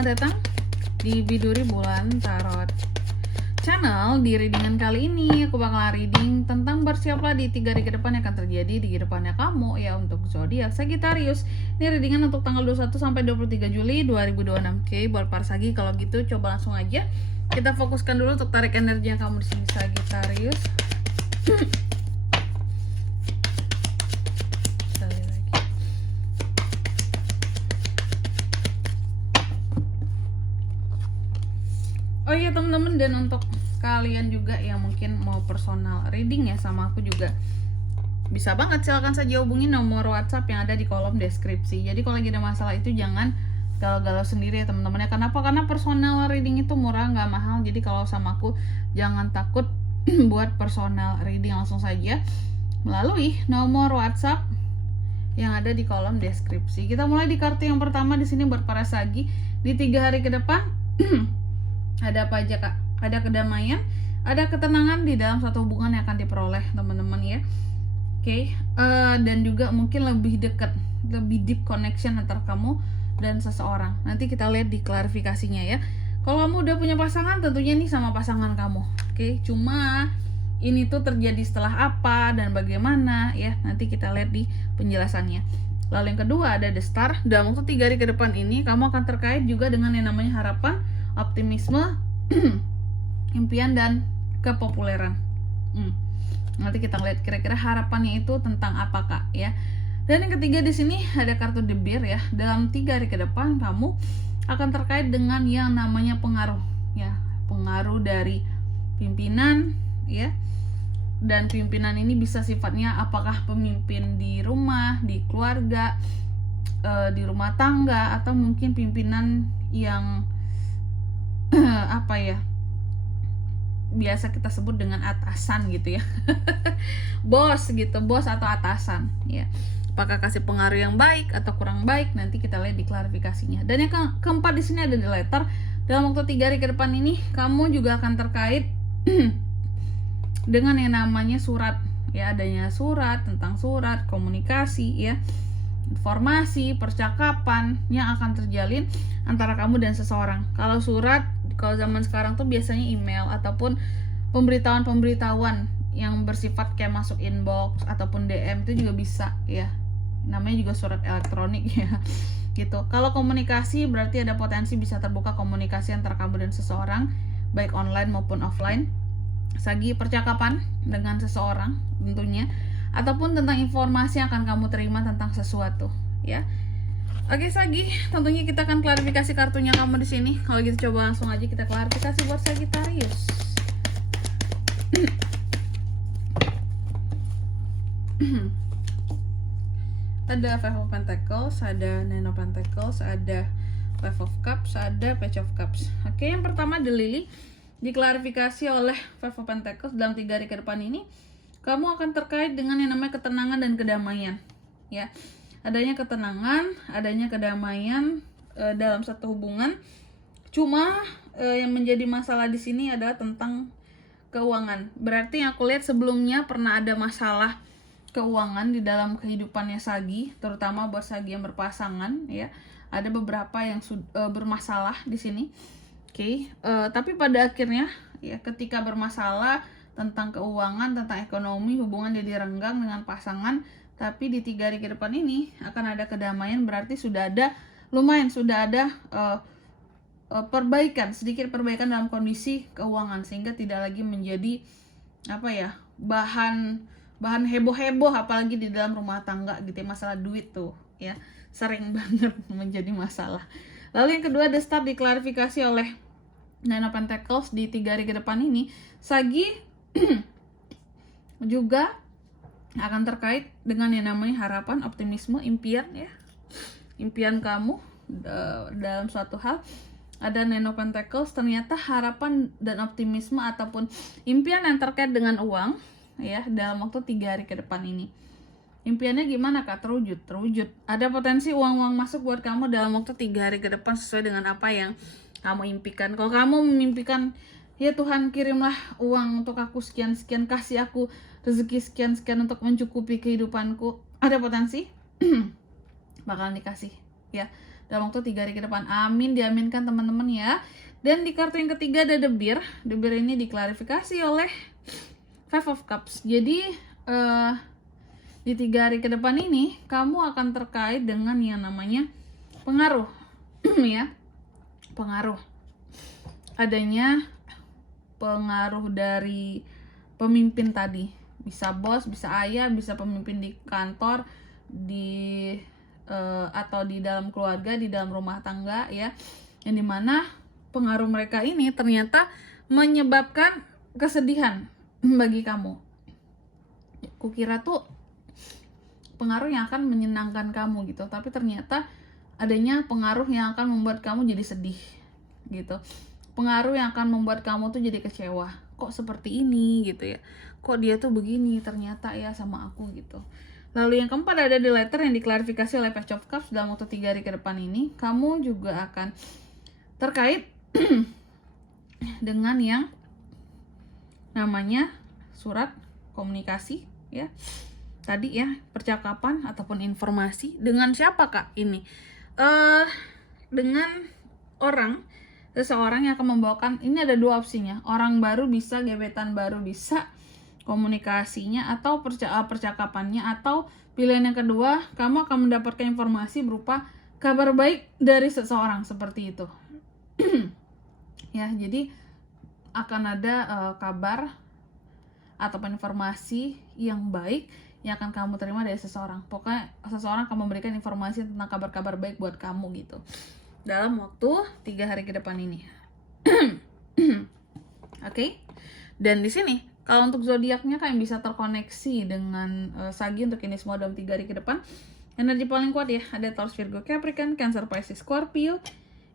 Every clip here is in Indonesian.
selamat datang di Biduri Bulan Tarot Channel. Di readingan kali ini aku bakal reading tentang bersiaplah di 3 hari ke depan yang akan terjadi di kehidupannya kamu ya untuk zodiak Sagittarius. Ini readingan untuk tanggal 21 sampai 23 Juli 2026. Oke, buat para Sagi kalau gitu coba langsung aja kita fokuskan dulu untuk tarik energi yang kamu di sini Sagittarius. Oh iya teman-teman, dan untuk kalian juga yang mungkin mau personal reading ya sama aku juga bisa banget, silahkan saja hubungi nomor WhatsApp yang ada di kolom deskripsi. Jadi kalau lagi ada masalah itu jangan galau-galau sendiri ya teman-teman ya. Kenapa? Karena personal reading itu murah, nggak mahal. Jadi kalau sama aku jangan takut buat personal reading, langsung saja melalui nomor WhatsApp yang ada di kolom deskripsi. Kita mulai di kartu yang pertama di sini buat para Sagi di 3 hari ke depan. Ada apa aja kak? Ada kedamaian, ada ketenangan di dalam suatu hubungan yang akan diperoleh teman-teman ya. Oke, dan juga mungkin lebih dekat, lebih deep connection antara kamu dan seseorang. Nanti kita lihat di klarifikasinya ya. Kalau kamu udah punya pasangan, tentunya nih sama pasangan kamu. Oke, cuma ini tuh terjadi setelah apa dan bagaimana ya. Nanti kita lihat di penjelasannya. Lalu yang kedua ada The Star. Dalam waktu 3 hari ke depan ini kamu akan terkait juga dengan yang namanya harapan, optimisme, impian dan kepopuleran. Nanti kita lihat kira-kira harapannya itu tentang apa kak ya. Dan yang ketiga di sini ada kartu The Bear ya. Dalam 3 hari ke depan kamu akan terkait dengan yang namanya pengaruh ya, pengaruh dari pimpinan ya. Dan pimpinan ini bisa sifatnya apakah pemimpin di rumah, di keluarga, di rumah tangga, atau mungkin pimpinan yang apa ya, biasa kita sebut dengan atasan gitu ya. Bos gitu, bos atau atasan ya. Apakah kasih pengaruh yang baik atau kurang baik, nanti kita lihat di klarifikasinya. Dan yang keempat di sini ada The Letter. Dalam waktu 3 hari ke depan ini kamu juga akan terkait dengan yang namanya surat ya, adanya surat, tentang surat, komunikasi ya, informasi, percakapan yang akan terjalin antara kamu dan seseorang. Kalau surat, kalau zaman sekarang tuh biasanya email ataupun pemberitahuan yang bersifat kayak masuk inbox ataupun DM itu juga bisa ya. Namanya juga surat elektronik ya. Gitu. Kalau komunikasi berarti ada potensi bisa terbuka komunikasi antara kamu dan seseorang, baik online maupun offline. Sagi percakapan dengan seseorang tentunya, ataupun tentang informasi yang akan kamu terima tentang sesuatu ya. Oke Sagi, tentunya kita akan klarifikasi kartunya kamu di sini. Kalau gitu coba langsung aja kita klarifikasi buat Sagittarius. Ada Five of Pentacles, ada Nine of Pentacles, ada Five of Cups, ada Page of Cups. Oke, yang pertama The Lily diklarifikasi oleh Five of Pentacles. Dalam 3 hari ke depan ini kamu akan terkait dengan yang namanya ketenangan dan kedamaian ya. Adanya ketenangan, adanya kedamaian dalam satu hubungan. Cuma yang menjadi masalah di sini adalah tentang keuangan. Berarti yang aku lihat sebelumnya pernah ada masalah keuangan di dalam kehidupannya Sagi, terutama buat Sagi yang berpasangan ya. Ada beberapa yang bermasalah di sini. Oke, tapi pada akhirnya ya ketika bermasalah tentang keuangan, tentang ekonomi, hubungan jadi renggang dengan pasangan. Tapi di 3 hari ke depan ini akan ada kedamaian, berarti sudah ada lumayan, sudah ada perbaikan, sedikit perbaikan dalam kondisi keuangan, sehingga tidak lagi menjadi apa ya, bahan heboh-heboh apalagi di dalam rumah tangga gitu ya. Masalah duit tuh ya sering banget menjadi masalah. Lalu yang kedua The Star diklarifikasi oleh Nine of Pentacles. Di 3 hari ke depan ini Sagi juga akan terkait dengan yang namanya harapan, optimisme, impian ya. Impian kamu dalam suatu hal. Ada Nine of Pentacles, ternyata harapan dan optimisme ataupun impian yang terkait dengan uang ya dalam waktu 3 hari ke depan ini. Impiannya gimana kak? Terwujud. Ada potensi uang masuk buat kamu dalam waktu 3 hari ke depan sesuai dengan apa yang kamu impikan. Kalau kamu memimpikan, ya Tuhan kirimlah uang untuk aku sekian, kasih aku rezeki sekian untuk mencukupi kehidupanku, ada potensi bakalan dikasih ya. dalam waktu 3 hari ke depan. Amin, diaminkan teman-teman ya. Dan di kartu yang ketiga ada The Bear. The Bear ini diklarifikasi oleh Five of Cups. Jadi di 3 hari ke depan ini kamu akan terkait dengan yang namanya pengaruh ya, pengaruh, adanya pengaruh dari pemimpin tadi, bisa bos, bisa ayah, bisa pemimpin di kantor, di atau di dalam keluarga, di dalam rumah tangga ya, yang dimana pengaruh mereka ini ternyata menyebabkan kesedihan bagi kamu. Kukira tuh pengaruh yang akan menyenangkan kamu gitu, tapi ternyata adanya pengaruh yang akan membuat kamu jadi sedih gitu, pengaruh yang akan membuat kamu tuh jadi kecewa, kok seperti ini gitu ya, kok dia tuh begini ternyata ya sama aku gitu. Lalu yang keempat ada The Letter yang diklarifikasi oleh Page of Cups. Dalam waktu 3 hari ke depan ini kamu juga akan terkait dengan yang namanya surat komunikasi ya, tadi ya, percakapan ataupun informasi. Dengan siapa kak ini? Dengan seseorang yang akan membawakan, ini ada 2 opsinya, orang baru bisa, gebetan baru bisa, komunikasinya atau percakapannya, atau pilihan yang kedua, kamu akan mendapatkan informasi berupa kabar baik dari seseorang, seperti itu. Ya, jadi akan ada kabar ataupun informasi yang baik yang akan kamu terima dari seseorang. Pokoknya seseorang akan memberikan informasi tentang kabar-kabar baik buat kamu gitu dalam waktu 3 hari ke depan ini. Oke. Dan di sini kalau untuk zodiaknya kalian bisa terkoneksi dengan Sagi untuk ini semua dalam 3 hari ke depan. Energi paling kuat ya, ada Taurus, Virgo, Capricorn, Cancer, Pisces, Scorpio.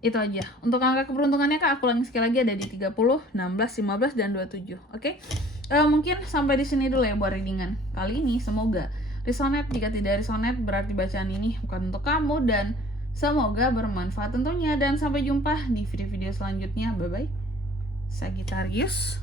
Itu aja. Untuk angka keberuntungannya kak, aku ulangi sekali lagi, ada di 30, 16, 15, dan 27. Oke? Mungkin sampai di sini dulu ya buat readingan kali ini. Semoga resonate. Jika tidak resonate, berarti bacaan ini bukan untuk kamu, dan semoga bermanfaat tentunya. Dan sampai jumpa di video-video selanjutnya. Bye-bye. Sagittarius.